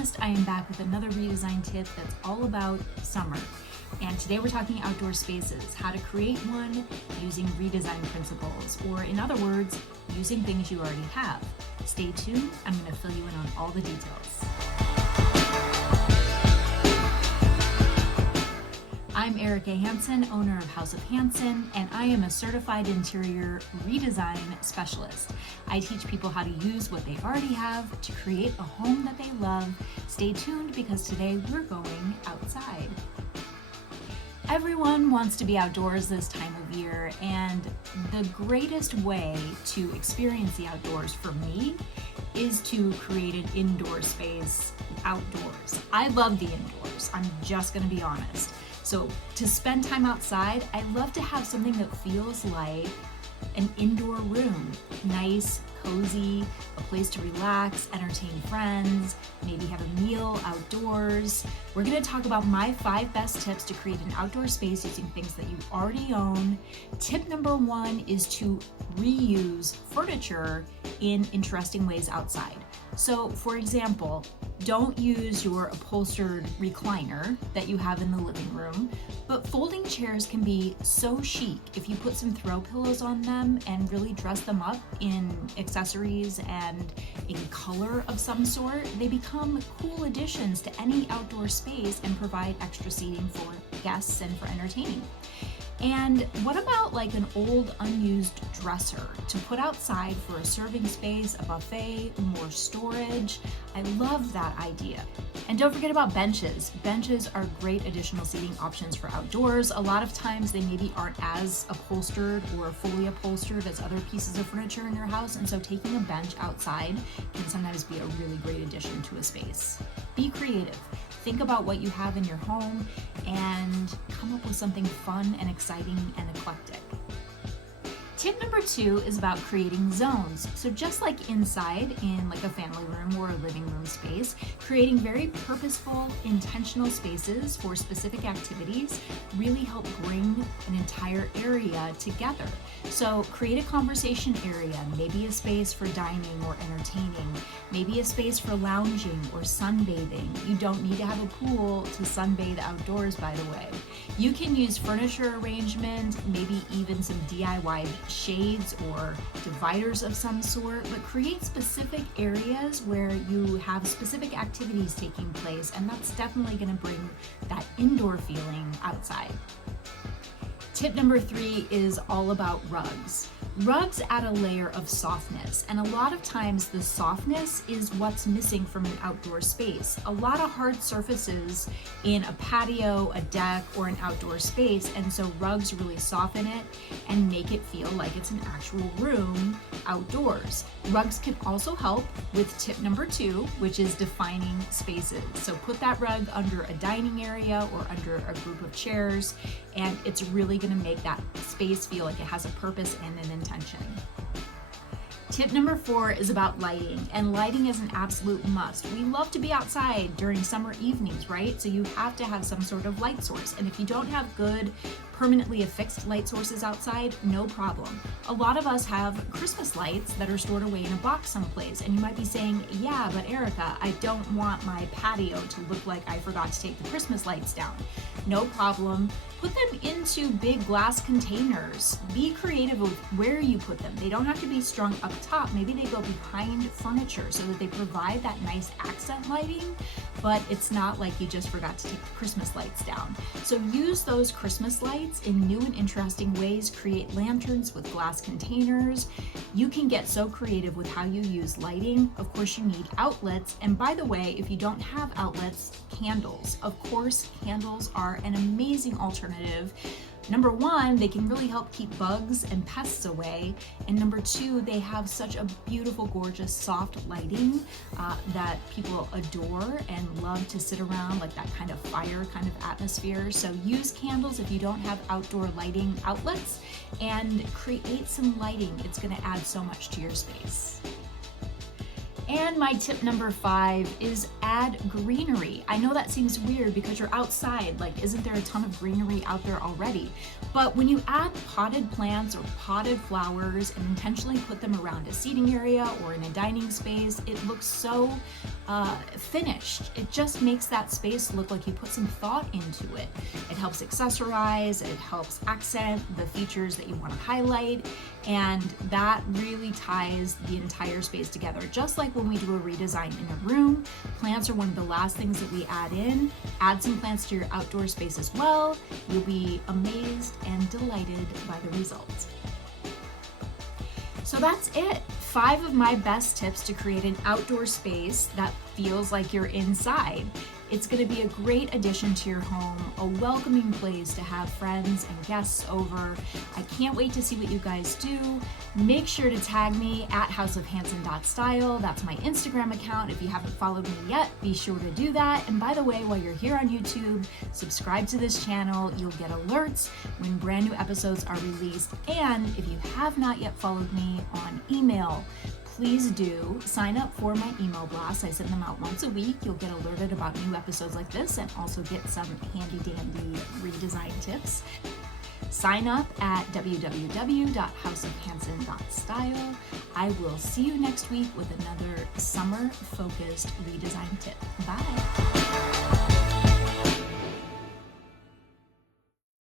Ernest. I am back with another redesign tip that's all about summer. And today we're talking outdoor spaces, how to create one using redesign principles, or in other words, using things you already have. Stay tuned, I'm going to fill you in on all the details. I'm Erica Hansen, owner of House of Hansen, and I am a certified interior redesign specialist. I teach people how to use what they already have to create a home that they love. Stay tuned because today we're going outside. Everyone wants to be outdoors this time of year, and the greatest way to experience the outdoors for me is to create an indoor space outdoors. I love the indoors, I'm just gonna be honest. So to spend time outside, I love to have something that feels like an indoor room. Nice, cozy, a place to relax, entertain friends, maybe have a meal outdoors. We're gonna talk about my 5 best tips to create an outdoor space using things that you already own. Tip number 1 is to reuse furniture in interesting ways outside. So for example, don't use your upholstered recliner that you have in the living room, but folding chairs can be so chic if you put some throw pillows on them and really dress them up in accessories and a color of some sort. They become cool additions to any outdoor space and provide extra seating for guests and for entertaining. And what about like an old unused dresser to put outside for a serving space, a buffet, more storage? I love that idea. And don't forget about benches. Benches are great additional seating options for outdoors. A lot of times they maybe aren't as upholstered or fully upholstered as other pieces of furniture in your house, and so taking a bench outside can sometimes be a really great addition to a space. Be creative. Think about what you have in your home and come up with something fun and exciting and eclectic. Tip number 2 is about creating zones. So just like inside in like a family room or a living room space, creating very purposeful, intentional spaces for specific activities really help bring an entire area together. So create a conversation area, maybe a space for dining or entertaining, maybe a space for lounging or sunbathing. You don't need to have a pool to sunbathe outdoors, by the way. You can use furniture arrangement, maybe even some DIY shades or dividers of some sort, but create specific areas where you have specific activities taking place, and that's definitely going to bring that indoor feeling outside. Tip number 3 is all about rugs. Rugs add a layer of softness, and a lot of times the softness is what's missing from an outdoor space. A lot of hard surfaces in a patio, a deck, or an outdoor space, and so rugs really soften it and make it feel like it's an actual room outdoors. Rugs can also help with tip number 2, which is defining spaces. So put that rug under a dining area or under a group of chairs, and it's really going to make that space feel like it has a purpose and an intention. Tip number 4 is about lighting, and lighting is an absolute must. We love to be outside during summer evenings, right? So you have to have some sort of light source, and if you don't have good permanently affixed light sources outside, no problem. A lot of us have Christmas lights that are stored away in a box someplace, and you might be saying, yeah, but Erica, I don't want my patio to look like I forgot to take the Christmas lights down. No problem. Put them into big glass containers. Be creative with where you put them. They don't have to be strung up top. Maybe they go behind furniture so that they provide that nice accent lighting, but it's not like you just forgot to take the Christmas lights down. So use those Christmas lights in new and interesting ways. Create lanterns with glass containers. You can get so creative with how you use lighting. Of course, you need outlets. And by the way, if you don't have outlets, candles. Of course, candles are an amazing alternative. Number 1, they can really help keep bugs and pests away. And number 2, they have such a beautiful, gorgeous, soft lighting that people adore and love to sit around, like that kind of fire kind of atmosphere. So use candles if you don't have outdoor lighting outlets, and create some lighting. It's going to add so much to your space. And my tip number 5 is add greenery. I know that seems weird because you're outside, like isn't there a ton of greenery out there already? But when you add potted plants or potted flowers and intentionally put them around a seating area or in a dining space, it looks so finished. It just makes that space look like you put some thought into it. It helps accessorize, it helps accent the features that you want to highlight, and that really ties the entire space together. Just like when we do a redesign in a room, plants are one of the last things that we add in. Add some plants to your outdoor space as well. You'll be amazed and delighted by the results. So that's it. 5 of my best tips to create an outdoor space that feels like you're inside. It's going to be a great addition to your home, a welcoming place to have friends and guests over. I can't wait to see what you guys do. Make sure to tag me at houseofhanson.style. That's my Instagram account. If you haven't followed me yet, be sure to do that. And by the way, while you're here on YouTube, subscribe to this channel. You'll get alerts when brand new episodes are released. And if you have not yet followed me on email, please do sign up for my email blasts. I send them out once a week. You'll get alerted about new episodes like this and also get some handy dandy redesign tips. Sign up at www.houseofhanson.style. I will see you next week with another summer focused redesign tip. Bye.